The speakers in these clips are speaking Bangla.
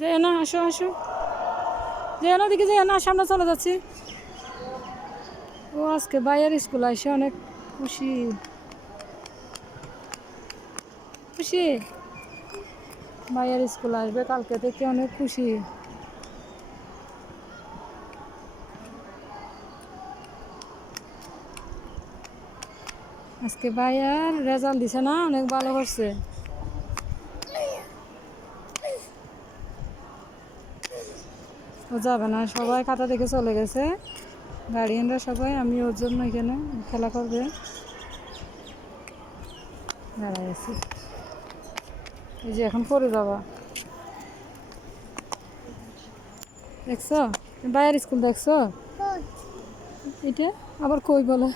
যাই না, আসো আসো, যাই না, দিকে যাই না, সামনে চলে যাচ্ছি। ও আজকে ভাইয়ের স্কুল আসে অনেক খুশি খুশি। ভাইয়ের স্কুল আসবে কালকে থেকে, অনেক খুশি। আজকে ভাইয়ার রেজাল্ট দিছে না, অনেক ভালো করছে। ও যাবে না, সবাই খাতা দেখে চলে গেছে, গার্ডিয়ানরা সবাই। আমি ওর জন্য এখানে খেলা করবে দাঁড়ায় আছি। এই যে এখন পড়ে যাবা, দেখছো ভাইয়ের স্কুল দেখছো? এটা আবার কই বলে,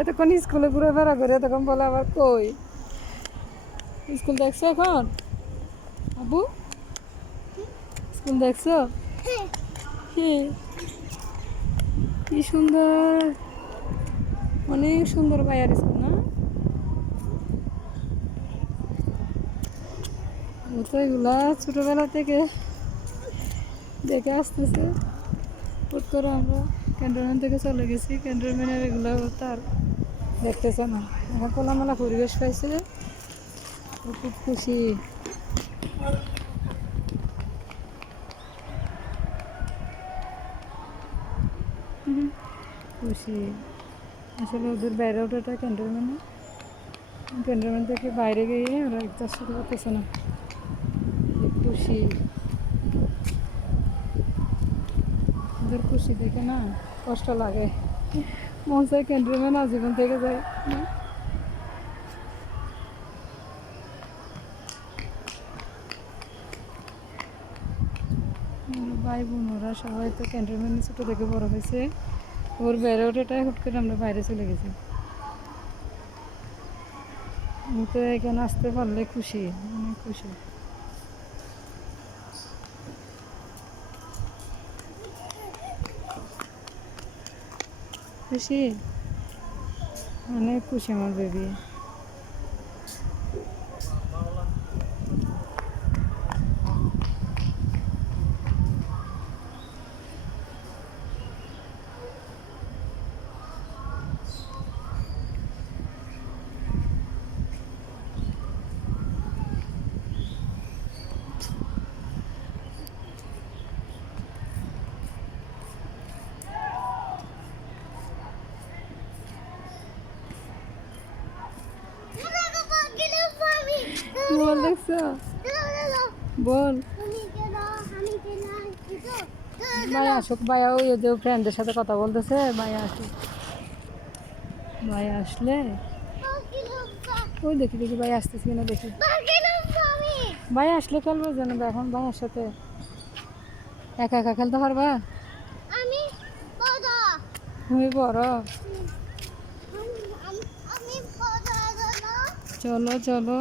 এতক্ষণ স্কুলে ঘুরে ফেরা করে এতক্ষণ বলে আবার কই। স্কুল দেখছো এখন আবু? স্কুল দেখছো? হ্যাঁ, কি সুন্দর, অনেক সুন্দর ভাইয়ার স্কুল না? ও তো এগুলা ছোটোবেলা থেকে দেখে আসতেছে। হুট করে আমরা ক্যান্টনমেন্ট থেকে চলে গেছি, ক্যান্টনমেন্টের এগুলো তার দেখতেছে না। এখন খোলামেলা পরিবেশ পাইছে, ও খুব খুশি। খুশি আসলে ওদের বাইরে ওঠাটা ক্যান্টনমেন্টে, ক্যান্টনমেন্ট থেকে বাইরে গিয়ে ওরা একটা শুরু করতেছে না, খুশি। ওদের খুশি দেখে না কষ্ট লাগে, মন চাই ক্যান্টনমেন্ট আজীবন থেকে যায় না। ভাই বোন ওরা সবাই তো ক্যান্টনমেন্টে ছোটো থেকে বড় হয়েছে, ওর বেড়ে ওঠাটাই হুট করে আমরা বাইরে চলে গেছি। আমি তো এখানে আসতে পারলে খুশি, অনেক খুশি। খুশি, অনেক খুশি আমার বেবি। বল দেখছো, বল ভাই আসুক, ভাইয়া ওই যে ফ্রেন্ডের সাথে কথা বলতেছে, ভাইয়া আসুক। ভাই আসলে ওই দেখি দেখি ভাই আসতেছি কিনা দেখি। ভাই আসলে খেলবো যেন, এখন ভাইয়ের সাথে একা একা খেলতে পারবা? তুমি বড়, চলো চলো।